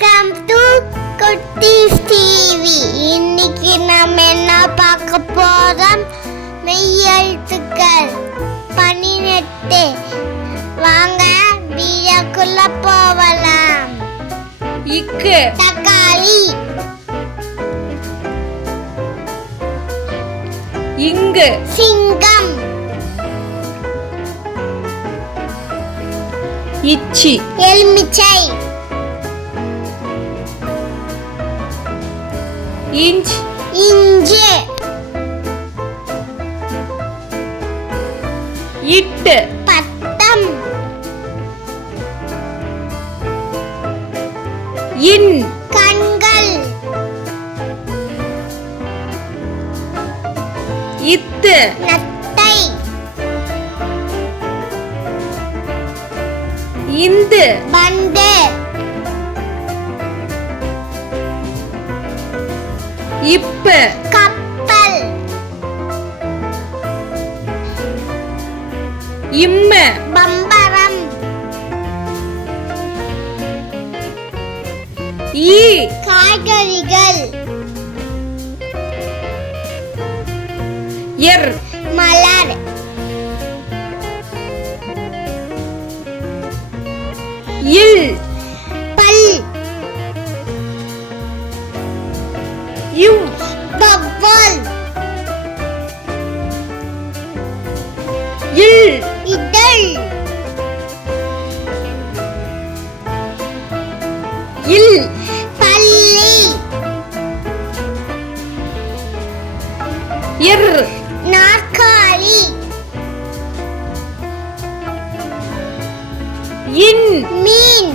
Welcome to குட்டீஸ் TV இன்னைக்கு நம்ம என்ன பார்க்க போறோம்? மெய் எழுத்துக்கள். பனிரெட்டு வாங்க வீடியோக்குள்ள போகலாம். இக்கு. தக்காளி. இங்கு. சிங்கம். இச்சி. எலுமிச்சை. இஞ்ச் இஞ்சி. இட்டு. பட்டம். இன். கண்கள். இத்து. நத்தை. இந்து. பண்டு. இப்பு. கப்பல். இம்மு. பம்பரம். ஈ. காய்கறிகள். எர். மலர். இல். இவ் பவல் இல் இதழ் இல் பள்ளி இர் நாற்காலி இன் மீன்